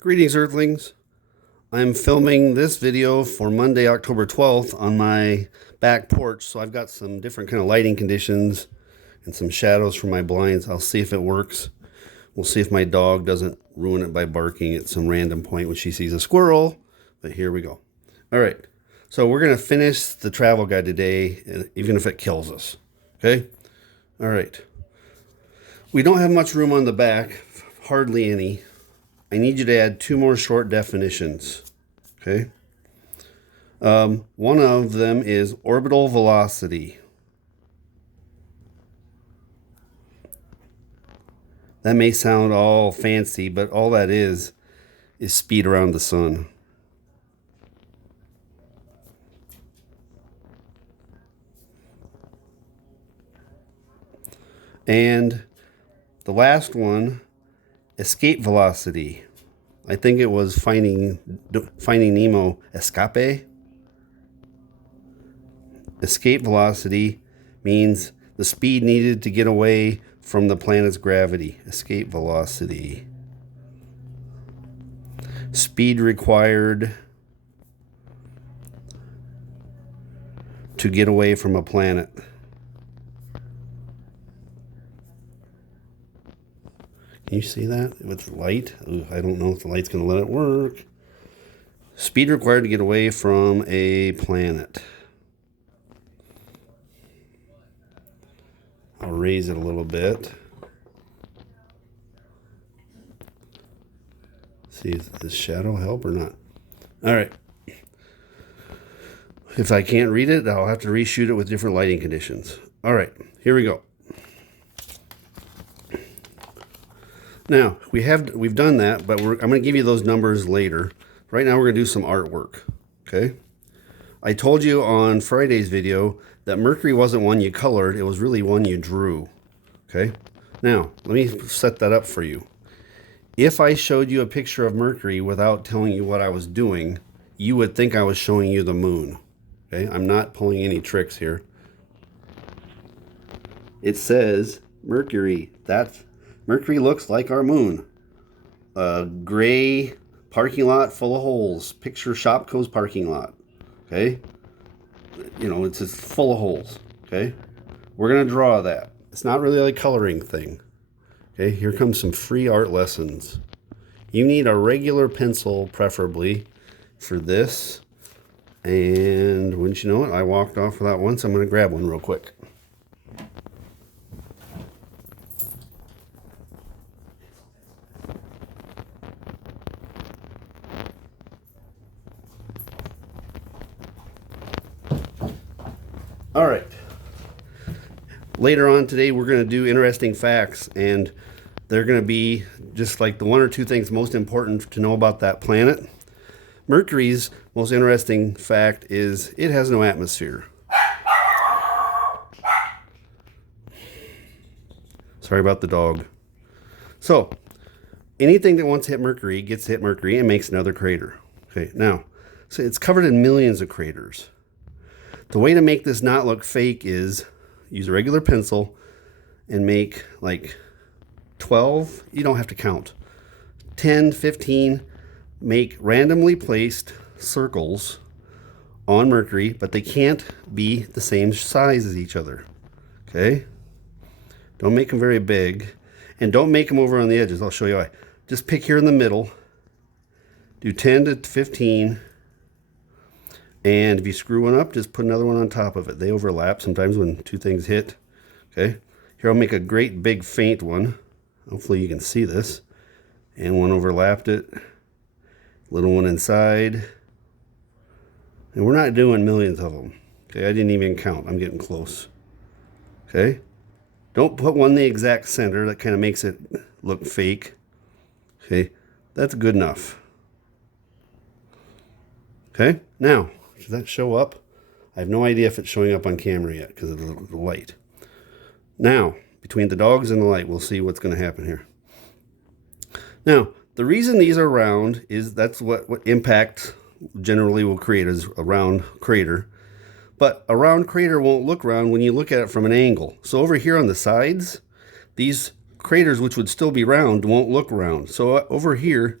Greetings, Earthlings. I'm filming this video for Monday, October 12th on my back porch, so I've got some different kind of lighting conditions and some shadows from my blinds. I'll see if it works. We'll see if my dog doesn't ruin it by barking at some random point when she sees a squirrel, but here we go. All right, so we're going to finish the travel guide today, even if it kills us, okay? All right. We don't have much room on the back, hardly any. I need you to add two more short definitions, okay? One of them is orbital velocity. That may sound all fancy, but all that is speed around the sun. And the last one, escape velocity. I think it was Finding Nemo, escape. Escape velocity means the speed needed to get away from the planet's gravity. Escape velocity. Speed required to get away from a planet. Can you see that with the light? Ooh, I don't know if the light's going to let it work. Speed required to get away from a planet. I'll raise it a little bit. See if the shadow help or not. All right. If I can't read it, I'll have to reshoot it with different lighting conditions. All right, here we go. Now, we've done that, but I'm going to give you those numbers later. Right now, we're going to do some artwork, okay? I told you on Friday's video that Mercury wasn't one you colored, it was really one you drew, okay? Now, let me set that up for you. If I showed you a picture of Mercury without telling you what I was doing, you would think I was showing you the moon, okay? I'm not pulling any tricks here. It says Mercury, Mercury looks like our moon. A gray parking lot full of holes. Picture Shopko's parking lot. Okay? You know, it's just full of holes. Okay? We're going to draw that. It's not really a coloring thing. Okay? Here comes some free art lessons. You need a regular pencil, preferably, for this. And wouldn't you know it, I walked off without one, so I'm going to grab one real quick. All right. Later on today, we're going to do interesting facts, and they're going to be just like the one or two things most important to know about that planet. Mercury's most interesting fact is it has no atmosphere. Sorry about the dog. So, anything that wants to hit Mercury gets to hit Mercury and makes another crater. Okay, now, so it's covered in millions of craters. The way to make this not look fake is use a regular pencil and make like 12, you don't have to count, 10, 15, make randomly placed circles on Mercury, but they can't be the same size as each other, okay? Don't make them very big, and don't make them over on the edges. I'll show you why. Just pick here in the middle, do 10 to 15, and if you screw one up, just put another one on top of it. They overlap sometimes when two things hit. Okay. Here I'll make a great big faint one. Hopefully you can see this. And one overlapped it. Little one inside. And we're not doing millions of them. Okay. I didn't even count. I'm getting close. Okay. Don't put one in the exact center. That kind of makes it look fake. Okay. That's good enough. Okay. Now, does that show up? I have no idea if it's showing up on camera yet because of the light. Now, between the dogs and the light, we'll see what's going to happen here. Now, the reason these are round is that's what impact generally will create is a round crater. But a round crater won't look round when you look at it from an angle. So over here on the sides, these craters, which would still be round, won't look round. So over here,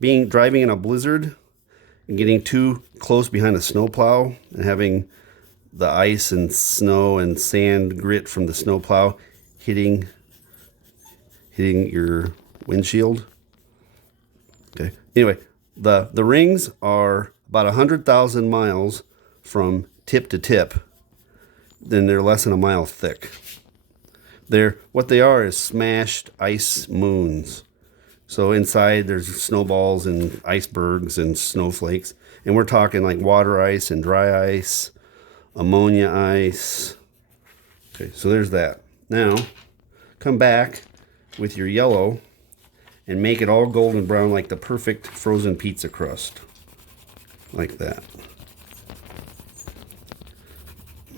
driving in a blizzard and getting too close behind a snowplow and having the ice and snow and sand grit from the snowplow hitting your windshield. Okay. Anyway, the rings are about 100,000 miles from tip to tip. Then they're less than a mile thick. What they are is smashed ice moons. So inside there's snowballs and icebergs and snowflakes. And we're talking like water ice and dry ice, ammonia ice. Okay, so there's that. Now, come back with your yellow and make it all golden brown like the perfect frozen pizza crust. Like that.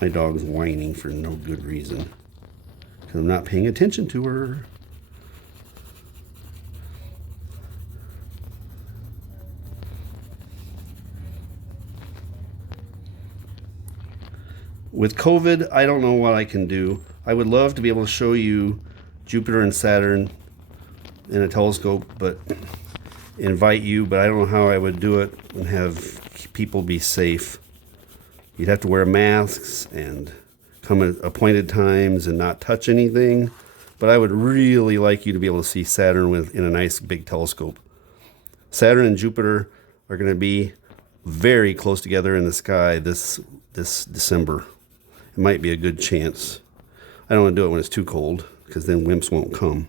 My dog's whining for no good reason. Because I'm not paying attention to her. With COVID, I don't know what I can do. I would love to be able to show you Jupiter and Saturn in a telescope, but invite you, but I don't know how I would do it and have people be safe. You'd have to wear masks and come at appointed times and not touch anything. But I would really like you to be able to see Saturn in a nice big telescope. Saturn and Jupiter are going to be very close together in the sky this December. It might be a good chance. I don't want to do it when it's too cold, because then WIMPs won't come.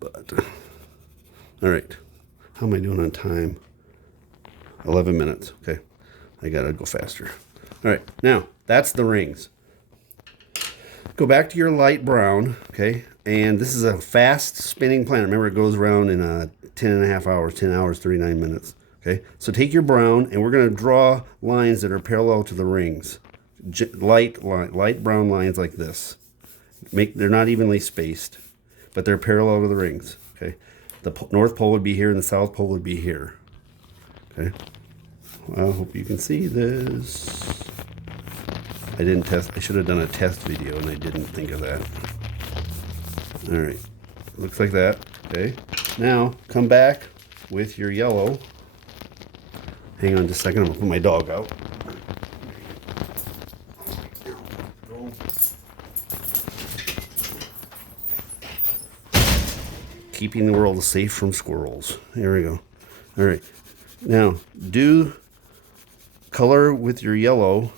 But, all right. How am I doing on time? 11 minutes. Okay. I got to go faster. All right. Now, that's the rings. Go back to your light brown, okay? And this is a fast spinning planet. Remember, it goes around in 10 and a half hours, 10 hours, 39 minutes. Okay, so take your brown, and we're going to draw lines that are parallel to the rings. Light brown lines like this. They're not evenly spaced, but they're parallel to the rings. Okay, the North Pole would be here, and the South Pole would be here. Okay, well, I hope you can see this. I didn't test. I should have done a test video, and I didn't think of that. All right, looks like that. Okay, now come back with your yellow. Hang on just a second, I'm going to put my dog out. Keeping the world safe from squirrels. There we go. All right. Now, do color with your yellow.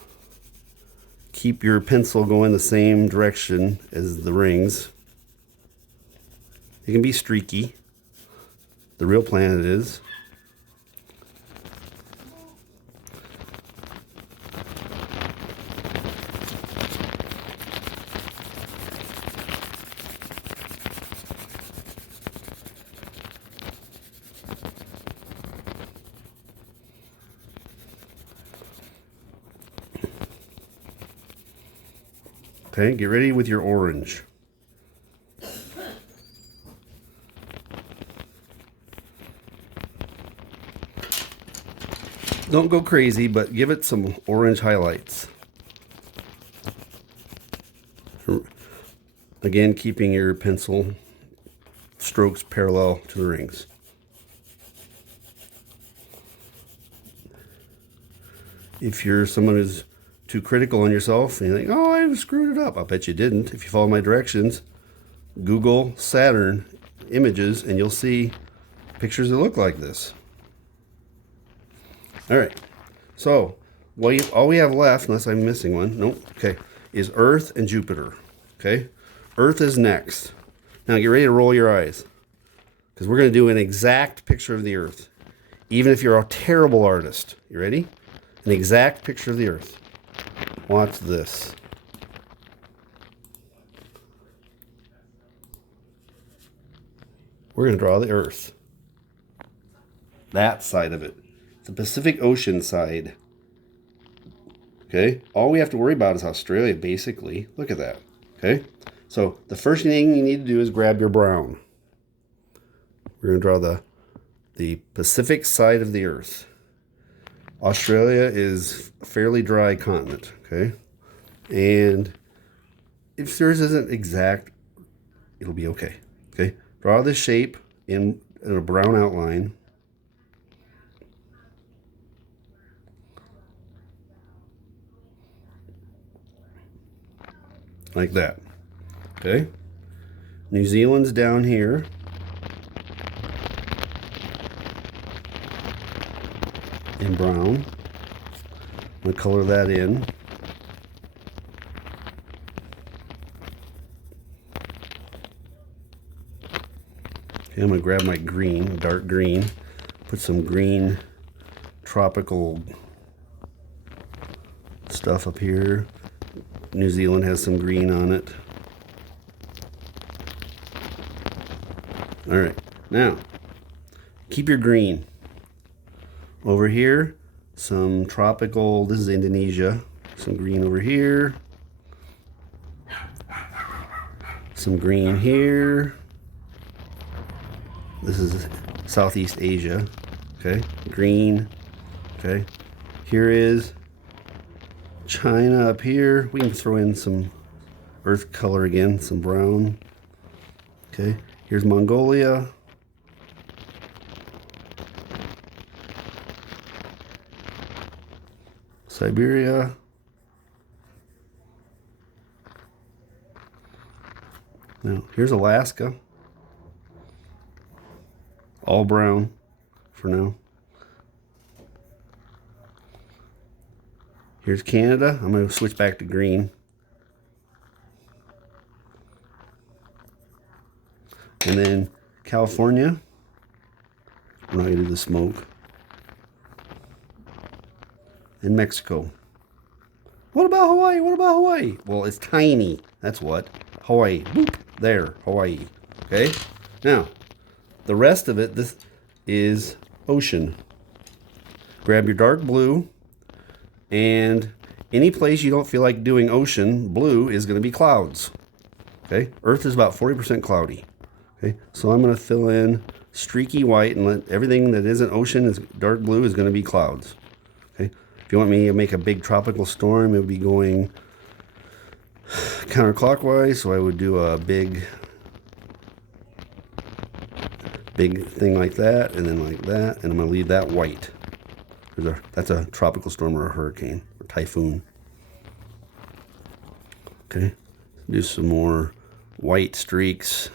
Keep your pencil going the same direction as the rings. It can be streaky. The real planet is. Okay, get ready with your orange. Don't go crazy, but give it some orange highlights. Again, keeping your pencil strokes parallel to the rings. If you're someone who's too critical on yourself and you think, oh, I screwed it up, I'll bet you didn't. If you follow my directions, Google Saturn images and you'll see pictures that look like this. All right, so all we have left, unless I'm missing one, nope, okay, is Earth and Jupiter, okay? Earth is next. Now get ready to roll your eyes, because we're going to do an exact picture of the Earth, even if you're a terrible artist. You ready? An exact picture of the Earth. Watch this. We're going to draw the Earth. That side of it. The Pacific Ocean side. Okay? All we have to worry about is Australia, basically. Look at that. Okay? So the first thing you need to do is grab your brown. We're going to draw the Pacific side of the Earth. Australia is a fairly dry continent. Okay? And if yours isn't exact, it'll be okay. Okay? Draw this shape in a brown outline. like that. Okay. New Zealand's down here. In brown. I'm going to color that in. Okay, I'm going to grab my green, dark green, put some green tropical stuff up here. New Zealand has some green on it. All right, now keep your green. Over here, some tropical, this is Indonesia, some green over here, some green here. This is Southeast Asia, okay, green, okay. Here is China up here. We can throw in some earth color again, some brown, okay. Here's Mongolia. Siberia. Now, here's Alaska. All brown for now. Here's Canada. I'm going to switch back to green. And then California. I'm not going to do the smoke. And Mexico. What about Hawaii? What about Hawaii? Well, it's tiny. That's what. Hawaii. Boop. There. Hawaii. Okay? Now, the rest of it, this is ocean. Grab your dark blue, and any place you don't feel like doing ocean, blue is going to be clouds. Okay? Earth is about 40% cloudy. Okay? So I'm going to fill in streaky white and let everything that isn't ocean is dark blue is going to be clouds. Okay? If you want me to make a big tropical storm, it would be going counterclockwise, so I would do a big thing like that, and then like that, and I'm going to leave that white. That's a tropical storm or a hurricane or typhoon. Okay, do some more white streaks.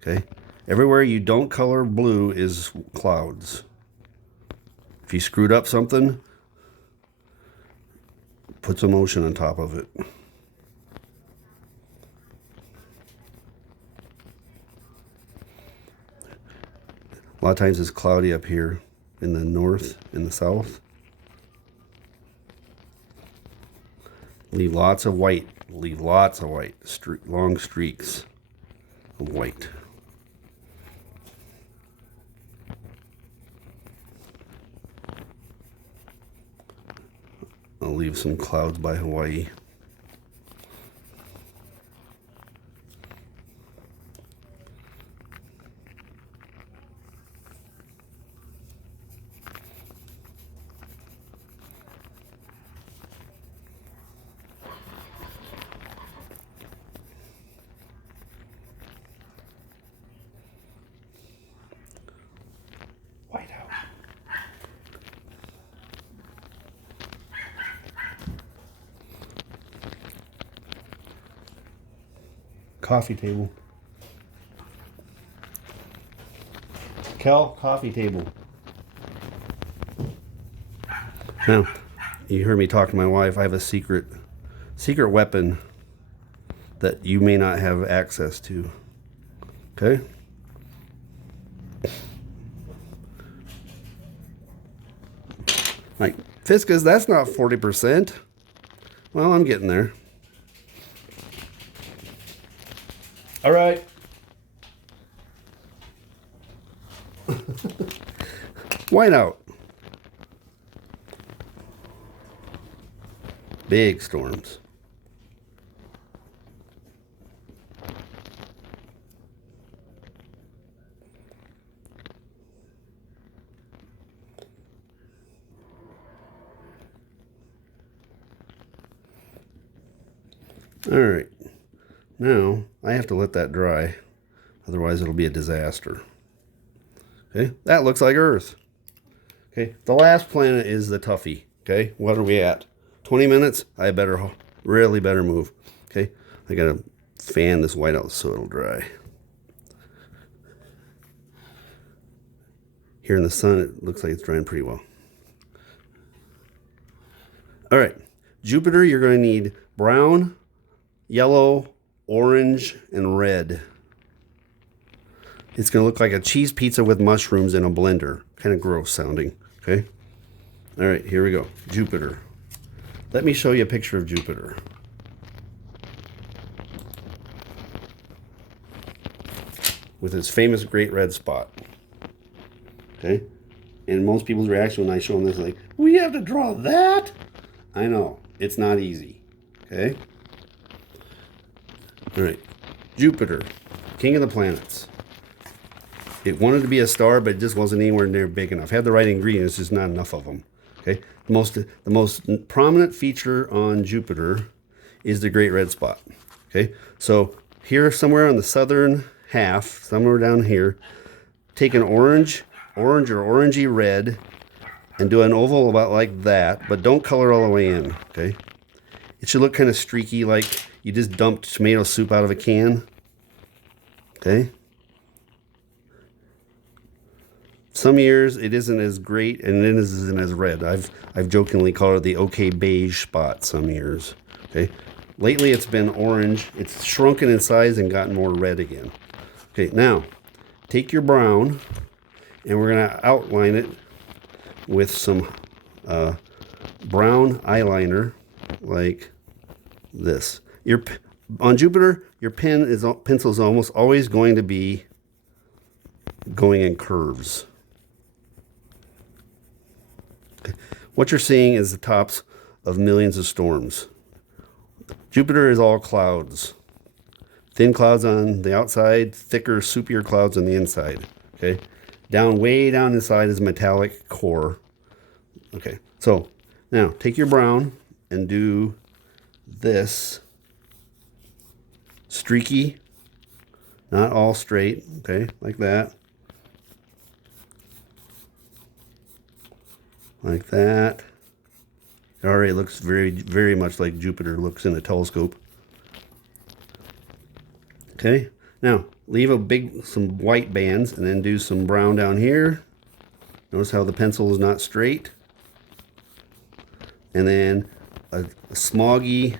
Okay, everywhere you don't color blue is clouds. If you screwed up something, put some ocean on top of it. A lot of times it's cloudy up here in the north, in the south. Leave lots of white. Leave lots of white. Long streaks of white. I'll leave some clouds by Hawaii. White out. Coffee table. Kel, coffee table. Now, you heard me talk to my wife. I have a secret weapon that you may not have access to. Okay? Like, Fiscus, that's not 40%. Well, I'm getting there. All right. Whiteout. Big storms. All right. Now, I have to let that dry. Otherwise, it'll be a disaster. Okay, that looks like Earth. Okay, the last planet is the toughie. Okay, what are we at? 20 minutes? I really better move. Okay, I gotta fan this white out so it'll dry. Here in the sun, it looks like it's drying pretty well. All right, Jupiter, you're going to need brown, yellow, orange, and red. It's going to look like a cheese pizza with mushrooms in a blender. Kind of gross sounding, okay? All right, here we go. Jupiter. Let me show you a picture of Jupiter. With its famous great red spot. Okay? And most people's reaction when I show them this is like, we have to draw that? I know. It's not easy. Okay? All right. Jupiter. King of the planets. It wanted to be a star, but it just wasn't anywhere near big enough. Had the right ingredients, just not enough of them. Okay? The most prominent feature on Jupiter is the great red spot. Okay? So here somewhere on the southern half, somewhere down here, take an orange or orangey red and do an oval about like that, but don't color all the way in, okay? It should look kind of streaky, like you just dumped tomato soup out of a can, okay? Some years it isn't as great and it isn't as red. I've jokingly called it the okay beige spot some years, okay? Lately it's been orange. It's shrunken in size and gotten more red again. Okay, now take your brown and we're going to outline it with some brown eyeliner like this. On Jupiter, your pencil is almost always going to be going in curves. Okay. What you're seeing is the tops of millions of storms. Jupiter is all clouds. Thin clouds on the outside, thicker, soupier clouds on the inside. Okay? Way down inside is a metallic core. Okay, so now take your brown and do this streaky, not all straight, okay, like that. Like that. It already looks very, very much like Jupiter looks in a telescope. Okay, now leave some white bands and then do some brown down here. Notice how the pencil is not straight. And then a smoggy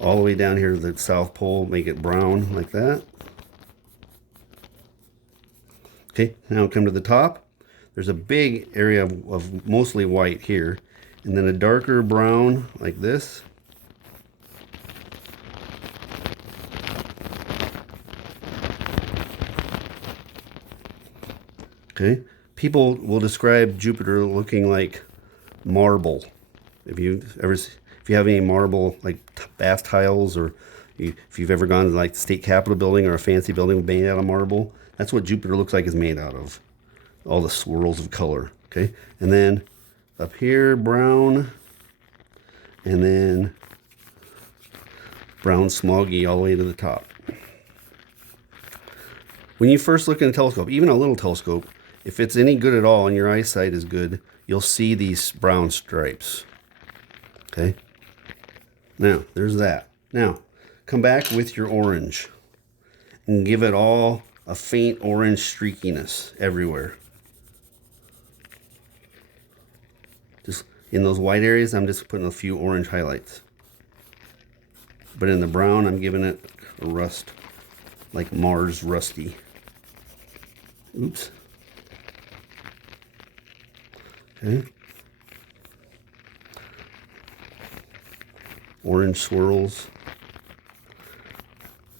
all the way down here to the South Pole, make it brown like that. Okay, now come to the top. There's a big area of mostly white here, and then a darker brown like this. Okay, people will describe Jupiter looking like marble. If you have any marble like bath tiles, or if you've ever gone to like the state capitol building or a fancy building made out of marble, that's what Jupiter looks like is made out of. All the swirls of color. Okay, and then up here brown, and then brown smoggy all the way to the top. When you first look in a telescope, even a little telescope, if it's any good at all and your eyesight is good, you'll see these brown stripes. Okay? Now, there's that. Now, come back with your orange and give it all a faint orange streakiness everywhere. Just in those white areas, I'm just putting a few orange highlights. But in the brown, I'm giving it a rust, like Mars rusty. Oops. Okay. Orange swirls.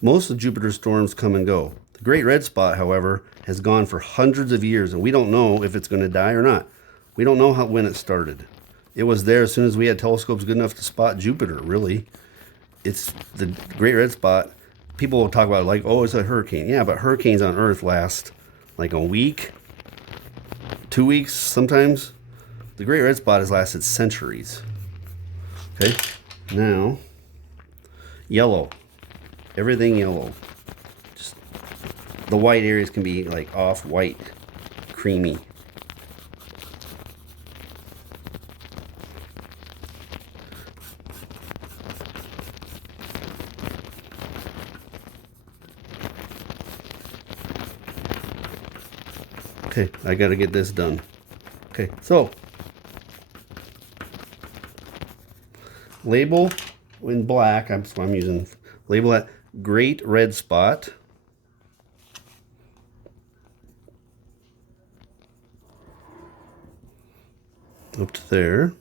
Most of Jupiter's storms come and go. The Great Red Spot, however, has gone for hundreds of years, and we don't know if it's going to die or not. We don't know when it started. It was there as soon as we had telescopes good enough to spot Jupiter, really. It's the Great Red Spot. People will talk about it like, oh, it's a hurricane. Yeah, but hurricanes on Earth last like a week, 2 weeks sometimes. The Great Red Spot has lasted centuries. Okay, now, yellow. Everything yellow. Just the white areas can be like off-white, creamy. Okay, I got to get this done. Okay, so label in black, so I'm using, label that great red spot. Up to there.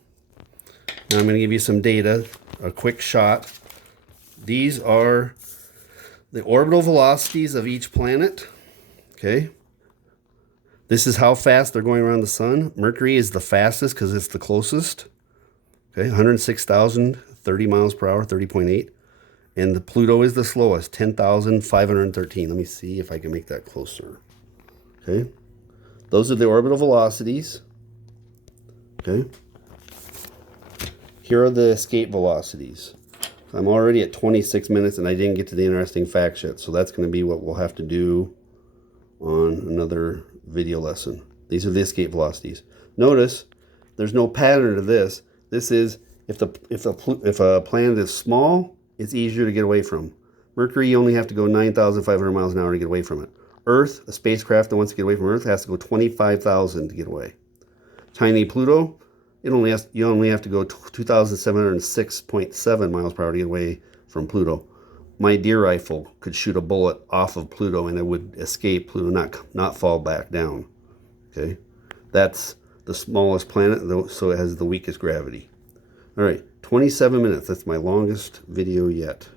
Now I'm going to give you some data, a quick shot. These are the orbital velocities of each planet. Okay. This is how fast they're going around the sun. Mercury is the fastest because it's the closest. Okay, 106,030 miles per hour, 30.8. And the Pluto is the slowest, 10,513. Let me see if I can make that closer. Okay. Those are the orbital velocities. Okay. Here are the escape velocities. I'm already at 26 minutes and I didn't get to the interesting facts yet. So that's going to be what we'll have to do on another video lesson. These are the escape velocities. Notice there's no pattern to this. This is if a planet is small, it's easier to get away from. Mercury, you only have to go 9,500 miles an hour to get away from it. Earth, a spacecraft that wants to get away from Earth, has to go 25,000 to get away. Tiny Pluto, you only have to go 2,706.7 miles per hour to get away from Pluto. My deer rifle could shoot a bullet off of Pluto and it would escape Pluto, not fall back down. Okay, that's the smallest planet, so it has the weakest gravity. All right, 27 minutes. That's my longest video yet.